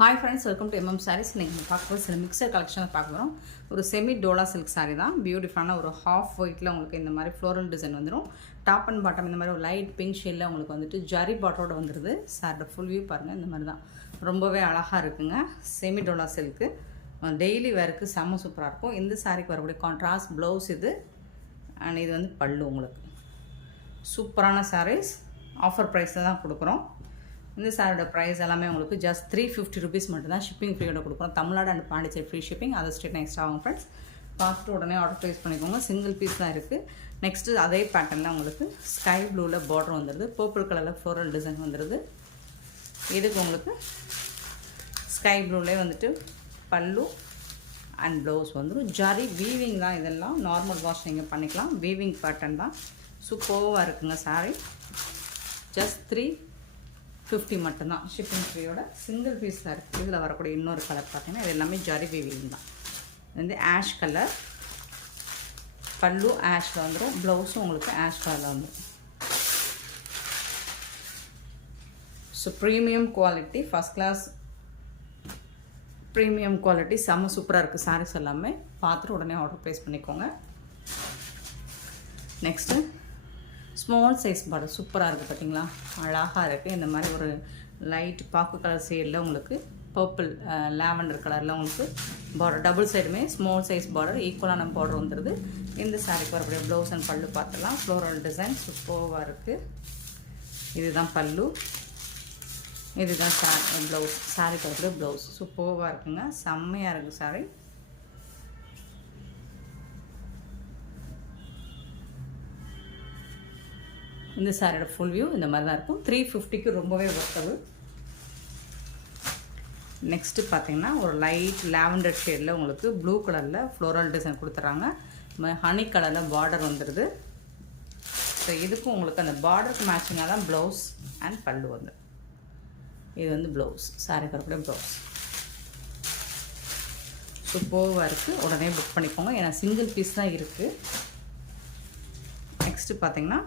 Hi friends, welcome to MM Sarees. இன்னைக்கு பார்க்கும்போது சில மிக்சர் கலெக்ஷனை பார்க்குறோம். ஒரு செமி டோலா சில்க் சாரீ தான். பியூட்டிஃபுல்லான ஒரு ஹாஃப் ஒயிட்டில் உங்களுக்கு இந்த மாதிரி ஃப்ளோரல் டிசைன் வந்துடும். டாப் அண்ட் பாட்டம் இந்த மாதிரி ஒரு லைட் பிங்க் ஷேடில் உங்களுக்கு வந்துட்டு ஜரி பாட்டோட வந்துடுது. சாரோட ஃபுல் வியூ பாருங்கள், இந்த மாதிரி தான் ரொம்பவே அழகாக இருக்குங்க. செமி டோலா சில்க்கு டெய்லி வேருக்கு செம்ம சூப்பராக இருக்கும். இந்த சாரீக்கு வரக்கூடிய கான்ட்ராஸ்ட் ப்ளவுஸ் இது அண்ட் இது வந்து பல்லு. உங்களுக்கு சூப்பரான சாரீஸ் ஆஃபர் ப்ரைஸில் தான் கொடுக்குறோம். இந்த சாரோட ப்ரைஸ் எல்லாமே உங்களுக்கு ஜஸ்ட் 350 rupees மட்டும்தான். ஷிப்பிங் ஃப்ரீயோட கொடுக்குறோம். Tamil Nadu and Pondicherry free shipping. அதை ஸ்டேட் நெக்ஸ்ட் ஆகும் ஃப்ரெண்ட்ஸ். பார்த்துட்டு உடனே ஆர்டர் ப்ளேஸ் பண்ணிக்கோங்க. சிங்கிள் பீஸ் தான் இருக்குது. நெக்ஸ்ட்டு அதே பேட்டர்னில் உங்களுக்கு ஸ்கை ப்ளூவில் பார்டர் வந்துடுது. பர்பிள் கலரில் ஃப்ளோரல் டிசைன் வந்துடுது. இதுக்கு உங்களுக்கு ஸ்கை ப்ளூவிலே வந்துட்டு பல்லு அண்ட் ப்ளவுஸ் வந்துடும். ஜரி வீவிங் தான். இதெல்லாம் நார்மல் வாஷ் நீங்கள் பண்ணிக்கலாம். வீவிங் பேட்டர்ன் தான். சூப்பராக இருக்குங்க சாரீ. ஜஸ்ட் 350 மட்டும்தான் ஷிப்பிங் ஃப்ரீயோட. சிங்கிள் பீஸ் தான் இருக்குது. இதில் வரக்கூடிய இன்னொரு கலர் பார்த்தீங்கன்னா இது எல்லாமே ஜரி வீவிங் தான். இது வந்து ஆஷ் கலர். பல்லு ஆஷில் வந்துடும். ப்ளவுஸும் உங்களுக்கு ஆஷ் கலரில் வந்துடும். So premium quality, first class premium quality, செம்ம சூப்பராக இருக்குது சாரீஸ் எல்லாமே. பார்த்துட்டு உடனே ஆர்டர் ப்ளேஸ் பண்ணிக்கோங்க. நெக்ஸ்ட்டு ஸ்மால் சைஸ் பார்டர் சூப்பராக இருக்குது பார்த்தீங்களா, அழகாக இருக்குது. இந்த மாதிரி ஒரு லைட் பாக்கு கலர் ஷேடில் உங்களுக்கு பர்பிள் லாவெண்டர் கலரில் உங்களுக்கு பார்டர், டபுள் சைடுமே ஸ்மால் சைஸ் பார்டர், ஈக்குவலான பார்டர் வந்துடுது. இந்த சாரீக்கு வரக்கூடிய ப்ளவுஸ் அண்ட் பல்லு பார்த்துலாம். ஃப்ளோரல் டிசைன் சூப்பராக இருக்குது. இதுதான் பல்லு, இதுதான் ப்ளவுஸ். சாரீக்கு வரக்கூடிய ப்ளவுஸ் சூப்பராக இருக்குங்க. செம்மையாக இருக்குது சாரீ. இந்த சாரியோட ஃபுல் வியூ இந்த மாதிரி தான் இருக்கும். 350க்கு ரொம்பவே ஒர்த்தது. நெக்ஸ்ட்டு பார்த்தீங்கன்னா ஒரு லைட் லாவெண்டர் ஷேடில் உங்களுக்கு ப்ளூ கலரில் ஃப்ளோரல் டிசைன் கொடுத்துட்றாங்க. ஹனி கலரில் பார்டர் வந்துடுது. ஸோ இதுக்கும் உங்களுக்கு அந்த பார்டருக்கு மேட்சிங்காக தான் ப்ளவுஸ் அண்ட் பல்லு வந்து. இது வந்து ப்ளவுஸ், சாரி கரக்கூடிய ப்ளவுஸ் சூப்பராக இருக்குது. உடனே புக் பண்ணிக்கோங்க, ஏன்னா சிங்கிள் பீஸ் தான் இருக்குது. நெக்ஸ்ட்டு பார்த்தீங்கன்னா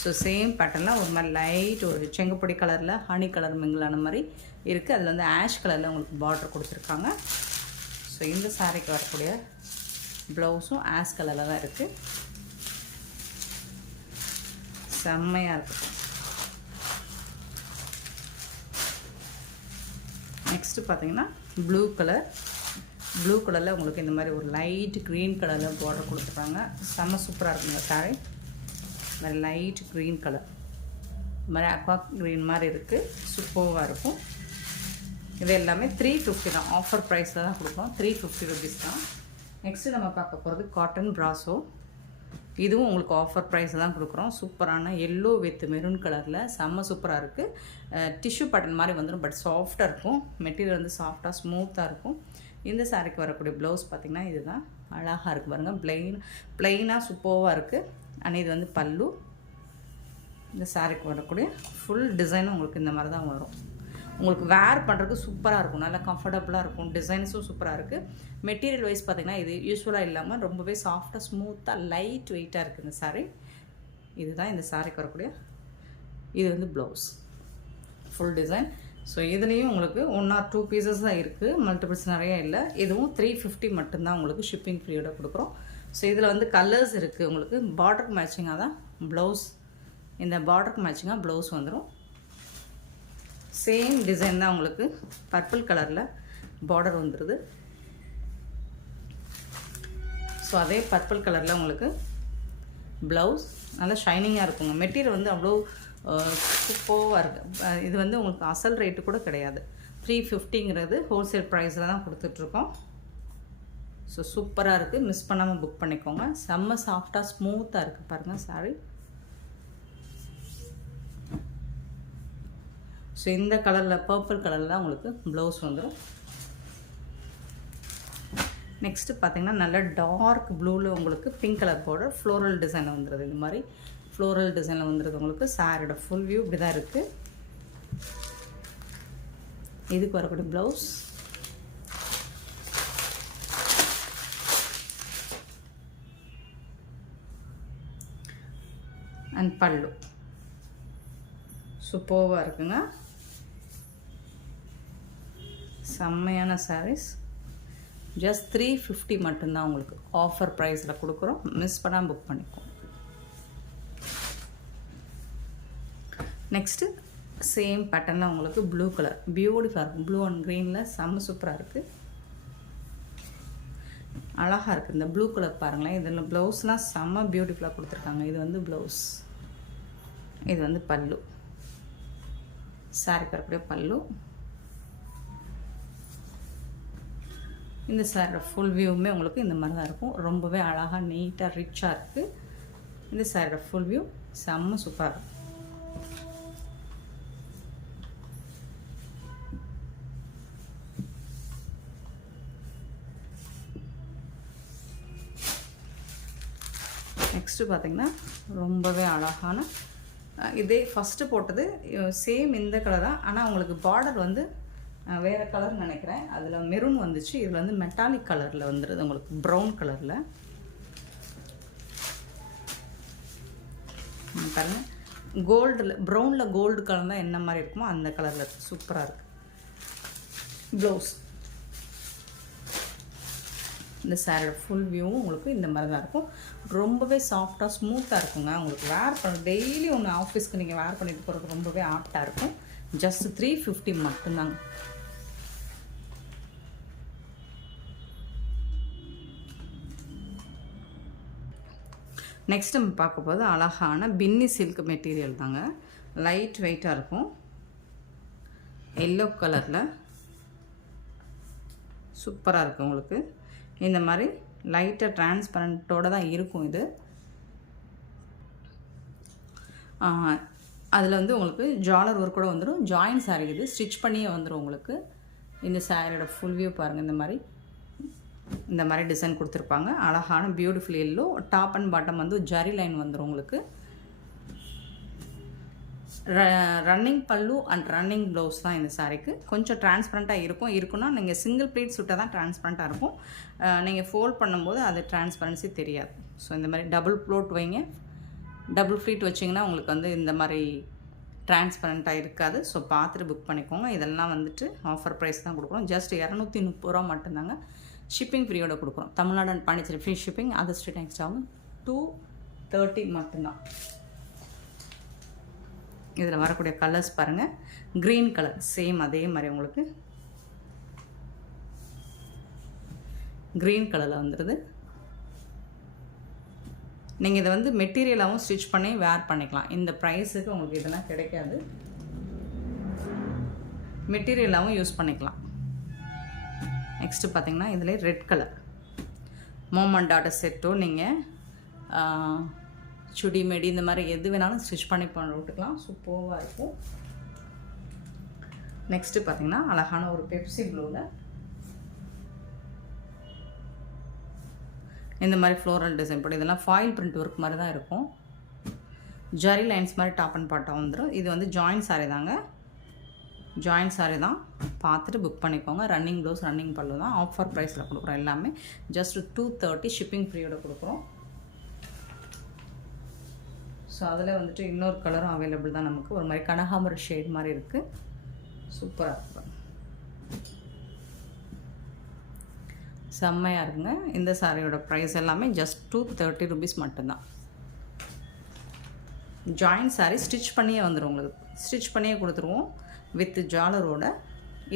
ஸோ சேம் பேட்டர்னில் ஒரு மாதிரி லைட் ஒரு செங்கப்பொடி கலரில் ஹனி கலர் மிங்கிளான மாதிரி இருக்குது. அதில் வந்து ஆஷ் கலரில் உங்களுக்கு பார்டர் கொடுத்துருக்காங்க. ஸோ இந்த சாரீக்கு வரக்கூடிய ப்ளவுஸும் ஆஷ் கலரில் தான் இருக்குது. செம்மையாக இருக்குது. நெக்ஸ்ட்டு பார்த்தீங்கன்னா ப்ளூ கலரில் உங்களுக்கு இந்த மாதிரி ஒரு லைட் க்ரீன் கலரில் பார்டர் கொடுத்துருக்காங்க. செம்ம சூப்பராக இருக்குங்க சாரீ. மாதிரி லைட் க்ரீன் கலர், இந்த மாதிரி அக்வா க்ரீன் மாதிரி இருக்குது. சூப்பராக இருக்கும். இது எல்லாமே 350 தான். ஆஃபர் ப்ரைஸில் தான் கொடுக்குறோம். 350 rupees தான். நெக்ஸ்ட்டு நம்ம பார்க்க போகிறது காட்டன் ப்ராஸோ. இதுவும் உங்களுக்கு ஆஃபர் ப்ரைஸில் தான் கொடுக்குறோம். சூப்பரான எல்லோ வித் மெரூன் கலரில் செம்ம சூப்பராக இருக்குது. டிஷ்யூ பேட்டர்ன் மாதிரி வந்துடும், பட் சாஃப்டாக இருக்கும். மெட்டீரியல் வந்து சாஃப்டாக ஸ்மூத்தாக இருக்கும். இந்த சாரீக்கு வரக்கூடிய ப்ளவுஸ் பார்த்திங்கன்னா இதுதான் அழகாக இருக்குது பாருங்கள். ப்ளெயினாக சூப்பராக இருக்குது. அண்ட் இது வந்து பல்லு. இந்த சாரீக்கு வரக்கூடிய ஃபுல் டிசைனும் உங்களுக்கு இந்த மாதிரி தான் வரும். உங்களுக்கு வேர் பண்ணுறதுக்கு சூப்பராக இருக்கும், நல்லா கம்ஃபர்டபுளாக இருக்கும். டிசைன்ஸும் சூப்பராக இருக்குது. மெட்டீரியல் வைஸ் பார்த்திங்கன்னா இது யூஸ்வலாக இல்லாமல் ரொம்பவே சாஃப்டாக ஸ்மூத்தாக லைட் வெயிட்டாக இருக்குது இந்த சாரீ. இதுதான் இந்த சாரீக்கு வரக்கூடிய இது வந்து ப்ளவுஸ் ஃபுல் டிசைன். ஸோ இதுலேயும் உங்களுக்கு 1 or 2 பீசஸ் தான் இருக்குது, மல்டிபிள்ஸ் நிறையா இல்லை. இதுவும் 350 மட்டும்தான் உங்களுக்கு ஷிப்பிங் ஃப்ரீயோட கொடுக்குறோம். ஸோ இதில் வந்து கலர்ஸ் இருக்குது. உங்களுக்கு பார்டருக்கு மேட்சிங்காக தான் ப்ளவுஸ், இந்த பார்டருக்கு மேட்சிங்காக ப்ளவுஸ் வந்துடும். சேம் டிசைன் தான் உங்களுக்கு பர்பிள் கலரில் பார்டர் வந்துடுது. ஸோ அதே பர்பிள் கலரில் உங்களுக்கு ப்ளவுஸ் நல்லா ஷைனிங்காக இருக்குங்க. மெட்டீரியல் வந்து அவ்வளோ சூப்பராக இருக்குது. இது வந்து உங்களுக்கு அசல் ரேட்டு கூட கிடையாது. 350ங்கிறது ஹோல்சேல் ப்ரைஸில் தான் கொடுத்துட்ருக்கோம். ஸோ சூப்பராக இருக்குது. மிஸ் பண்ணாமல் புக் பண்ணிக்கோங்க. செம்ம சாஃப்டாக ஸ்மூத்தாக இருக்குது பாருங்கள் சாரீ. ஸோ இந்த கலரில் பர்பிள் கலரில் உங்களுக்கு ப்ளவுஸ் வந்துடும். நெக்ஸ்ட்டு பார்த்தீங்கன்னா நல்ல டார்க் ப்ளூவில் உங்களுக்கு பிங்க் கலர் பார்டர் ஃப்ளோரல் டிசைனில் வந்துடுது. இந்த மாதிரி ஃப்ளோரல் டிசைனில் வந்துடுது. உங்களுக்கு சாரியோட ஃபுல் வியூ இப்படி தான் இருக்குது. இதுக்கு வரக்கூடிய ப்ளவுஸ் அண்ட் பல்லு சூப்பராக இருக்குங்க. செம்மையான sarees. ஜஸ்ட் 350 மட்டும்தான் உங்களுக்கு ஆஃபர் ப்ரைஸில் கொடுக்குறோம். மிஸ் பண்ணாமல் புக் பண்ணிக்கோ. நெக்ஸ்ட்டு சேம் பேட்டர்னில் உங்களுக்கு ப்ளூ கலர் பியூட்டிஃபுல்லாக இருக்கும். ப்ளூ அண்ட் க்ரீனில் செம்ம சூப்பராக இருக்குது, அழகாக இருக்குது. இந்த ப்ளூ கலர் பாருங்களேன். இதில் ப்ளவுஸ்லாம் செம்ம பியூட்டிஃபுல்லாக கொடுத்துருக்காங்க. இது வந்து ப்ளவுஸ், இது வந்து பல்லு. சாரி கரக்கூடிய பல்லு. இந்த சாரியோட ஃபுல் வியூவுமே உங்களுக்கு இந்த மாதிரி தான் இருக்கும். ரொம்பவே அழகாக நீட்டாக ரிச்சாக இருக்குது. இந்த சாரியோட ஃபுல் வியூ செம்ம சூப்பராக இருக்கும். நெக்ஸ்ட்டு பார்த்திங்கன்னா ரொம்பவே அழகான இதே ஃபஸ்ட்டு போட்டது சேம் இந்த கலர் தான். ஆனால் உங்களுக்கு பார்டர் வந்து வேறு கலர் நினைக்கிறேன். அதில் மெரூன் வந்துச்சு. இதில் வந்து மெட்டாலிக் கலரில் வந்துடுது உங்களுக்கு, ப்ரௌன் கலரில் பாருங்கள். கோல்டில் ப்ரௌனில் கோல்டு கலர் தான் என்ன மாதிரி இருக்குமோ அந்த கலரில் இருக்குது. சூப்பராக இருக்குது. ப்ளவுஸ் இந்த சாரியோட ஃபுல் வியூவும் உங்களுக்கு இந்த மாதிரி தான் இருக்கும். ரொம்பவே சாஃப்டாக ஸ்மூத்தாக இருக்குங்க. உங்களுக்கு வேர் பண்ண டெய்லி ஒன்று ஆஃபீஸ்க்கு நீங்கள் வேர் பண்ணிட்டு போகிறது ரொம்பவே ஆப்டாக இருக்கும். ஜஸ்ட் 350 மட்டும்தாங்க. நெக்ஸ்ட் நம்ம பார்க்க போது அழகான பின்னி சில்க் மெட்டீரியல் தாங்க. லைட் வெயிட்டாக இருக்கும். எல்லோ கலரில் சூப்பராக இருக்குது உங்களுக்கு. இந்த மாதிரி லைட்டாக டிரான்ஸ்பரண்ட்டோடு தான் இருக்கும் இது. அதில் வந்து உங்களுக்கு ஜாலர் ஒர்க் கூட வந்துடும். ஜாயின் சாரீ இது, ஸ்டிச் பண்ணியே வந்துடும் உங்களுக்கு. இந்த சாரியோட ஃபுல் வியூ பாருங்கள். இந்த மாதிரி டிசைன் கொடுத்துருப்பாங்க. அழகான beautiful yellow. Top and bottom வந்து ஜரி லைன் வந்துடும் உங்களுக்கு. ரன்னிங் பல்லு அண்ட் ரன்னிங் ப்ளவுஸ் தான் இந்த சாரீக்கு. கொஞ்சம் டிரான்ஸ்பரண்ட்டாக இருக்குன்னா நீங்கள் சிங்கிள் ப்ளீட் சுட்டால் தான் டிரான்ஸ்பரண்ட்டாக இருக்கும். நீங்கள் ஃபோல்ட் பண்ணும்போது அது டிரான்ஸ்பரன்சி தெரியாது. ஸோ இந்த மாதிரி டபுள் ப்ளோட் வைங்க. டபுள் ஃப்ளீட் வச்சிங்கன்னா உங்களுக்கு வந்து இந்த மாதிரி டிரான்ஸ்பரண்ட்டாக இருக்காது. ஸோ பார்த்துட்டு புக் பண்ணிக்கோங்க. இதெல்லாம் வந்துட்டு ஆஃபர் ப்ரைஸ் தான் கொடுக்குறோம். ஜஸ்ட் 230 ரூபா மட்டும்தாங்க. ஷிப்பிங் ஃப்ரீயோட கொடுக்குறோம். Tamil Nadu and Pondicherry free shipping. Other state next ஆகும் 230 மட்டும்தான். இதில் வரக்கூடிய கலர்ஸ் பாருங்கள். க்ரீன் கலர் சேம் அதே மாதிரி உங்களுக்கு க்ரீன் கலரில் வந்துடுது. நீங்கள் இதை வந்து மெட்டீரியலாகவும் ஸ்டிச் பண்ணி வேர் பண்ணிக்கலாம். இந்த ப்ரைஸுக்கு உங்களுக்கு இதெல்லாம் கிடைக்காது. மெட்டீரியலாகவும் யூஸ் பண்ணிக்கலாம். நெக்ஸ்ட்டு பார்த்திங்கன்னா இதில் ரெட் கலர் மோமன் டாட்டர் செட்டோ நீங்கள் சுடி மெடி இந்த மாதிரி எது வேணாலும் ஸ்டிச் பண்ணி விட்டுக்கலாம். சூப்பராக இருக்கும். நெக்ஸ்ட்டு பார்த்திங்கன்னா அழகான ஒரு பெப்சி ப்ளூவில் இந்த மாதிரி ஃப்ளோரல் டிசைன் போட்டு இதெல்லாம் ஃபாயில் பிரிண்ட் ஒர்க் மாதிரி தான் இருக்கும். ஜரி லைன்ஸ் மாதிரி டாப் அண்ட் பாட்டாக வந்துடும். இது வந்து ஜாயின் சாரீ தாங்க. ஜாயின் சாரீ தான். பார்த்துட்டு புக் பண்ணிக்கோங்க. ரன்னிங் ப்ளவுஸ் ரன்னிங் பல்லு தான். ஆஃபர் ப்ரைஸில் கொடுக்குறோம். எல்லாமே ஜஸ்ட் 230 ஷிப்பிங் ஃப்ரீயோட கொடுக்குறோம். ஸோ அதில் வந்துட்டு இன்னொரு கலரும் அவைலபிள் தான் நமக்கு. ஒரு மாதிரி கனகாம்பர ஷேட் மாதிரி இருக்குது. சூப்பராக இருக்கும். செம்மையாக இருக்குங்க. இந்த சாரியோட ப்ரைஸ் எல்லாமே ஜஸ்ட் 230 rupees மட்டும்தான். ஜாயின் சாரீ ஸ்டிச் பண்ணியே வந்துடும் உங்களுக்கு. ஸ்டிச் பண்ணியே கொடுத்துருவோம் வித் ஜாலரோட.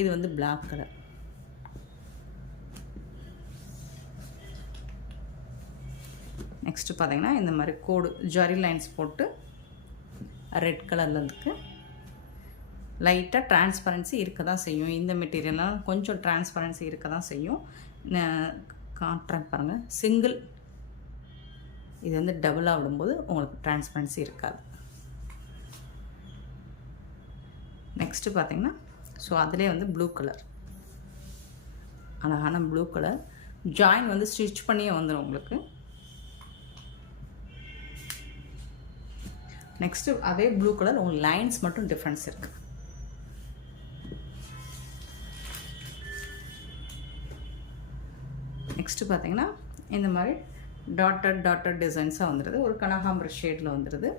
இது வந்து பிளாக் கலர். நெக்ஸ்ட்டு பார்த்தீங்கன்னா இந்த மாதிரி கோடு ஜரி லைன்ஸ் போட்டு ரெட் கலரில் இருக்குது. லைட்டாக டிரான்ஸ்பரன்சி இருக்க தான் செய்யும். இந்த மெட்டீரியல்லாம் கொஞ்சம் டிரான்ஸ்பரன்சி இருக்க தான் செய்யும். காட்டுறேன் பாருங்கள். சிங்கிள் இது வந்து டபுளாக விடும்போது உங்களுக்கு டிரான்ஸ்பரன்சி இருக்காது. நெக்ஸ்ட்டு பார்த்திங்கன்னா ஸோ அதிலே வந்து ப்ளூ கலர், அழகான ப்ளூ கலர். ஜாயின் வந்து ஸ்டிச் பண்ணியே வந்துடும் உங்களுக்கு. நெக்ஸ்ட்டு அதே ப்ளூ கலர் உங்களுக்கு லைன்ஸ் மட்டும் டிஃப்ரென்ஸ் இருக்குது. நெக்ஸ்ட்டு பார்த்தீங்கன்னா இந்த மாதிரி டாட்டட் டிசைன்ஸாக வந்துடுது. ஒரு கனகாம்பர ஷேடில் வந்துடுது.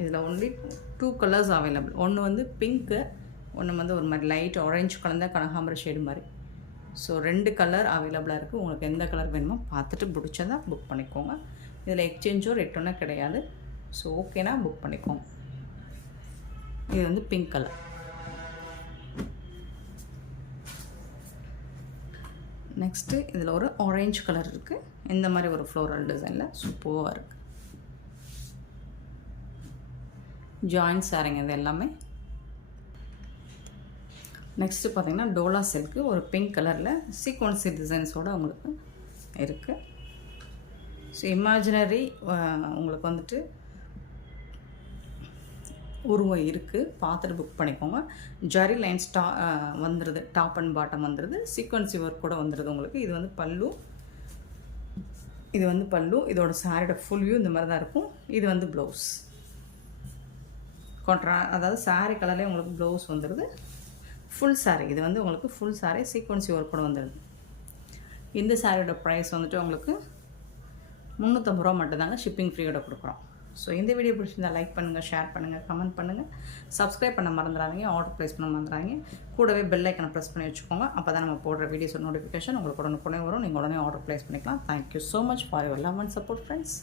இதில் ஒன்லி 2 கலர்ஸ் அவைலபிள். ஒன்று வந்து பிங்க்கு, ஒன்று வந்து ஒரு மாதிரி லைட் ஆரஞ்சு கலந்த கனகாம்பர ஷேடு மாதிரி. ஸோ 2 கலர் அவைலபிளாக இருக்குது. உங்களுக்கு எந்த கலர் வேணுமோ பார்த்துட்டு பிடிச்சதா புக் பண்ணிக்கோங்க. இதில் எக்ஸ்சேஞ்சோ ரிட்டர்னோ கிடையாது. ஸோ ஓகேனா புக் பண்ணிக்கோங்க. இது வந்து பிங்க் கலர். நெக்ஸ்ட்டு இதில் ஒரு ஆரஞ்சு கலர் இருக்குது. இந்த மாதிரி ஒரு ஃப்ளோரல் டிசைனில் சூப்பராக இருக்குது. ஜாயின் சாரிங்க இது எல்லாமே. நெக்ஸ்ட்டு பார்த்திங்கன்னா டோலா சில்க்கு ஒரு பிங்க் கலரில் சீக்வன்சி டிசைன்ஸோடு உங்களுக்கு இருக்குது. ஸோ இமேஜினரி உங்களுக்கு வந்துட்டு உருவம் இருக்குது, பார்த்துட்டு புக் பண்ணிக்கோங்க. ஜரி லைன்ஸ் வந்துடுது, டாப் அண்ட் பாட்டம் வந்துடுது, சீக்வன்சி ஒர்க் கூட வந்துடுது உங்களுக்கு. இது வந்து பல்லு, இது வந்து பல்லு. இதோட சாரியோட ஃபுல் வியூ இந்த மாதிரி தான் இருக்கும். இது வந்து ப்ளவுஸ் அதாவது சாரீ கலர்லேயே உங்களுக்கு ப்ளவுஸ் வந்துடுது. ஃபுல் சாரீ இது வந்து உங்களுக்கு ஃபுல் சாரீ சீக்வன்சி ஒர்க் கூட வந்துடுது. இந்த சாரியோட ப்ரைஸ் வந்துட்டு உங்களுக்கு 350 ரூபா மட்டும்தாங்க, ஷிப்பிங் ஃப்ரீயோட கொடுக்குறோம். ஸோ இந்த வீடியோ பிடிச்சிருந்தால் லைக் பண்ணுங்கள், ஷேர் பண்ணுங்கள், கமெண்ட் பண்ணுங்கள், சப்ஸ்கிரைப் பண்ண மறந்துடாதீங்க, ஆர்டர் ப்ளேஸ் பண்ண மறந்துடாதீங்க. கூடவே பெல் ஐக்கனை ப்ரெஸ் பண்ணி வச்சுக்கோங்க. அப்போ தான் நம்ம போடுற வீடியோஸ் நோட்டிஃபிகேஷன் உங்களுக்கு உடனே வரும். நீங்கள் உடனே ஆர்டர் ப்ளேஸ் பண்ணிக்கலாம். Thank you so much for your love and support friends.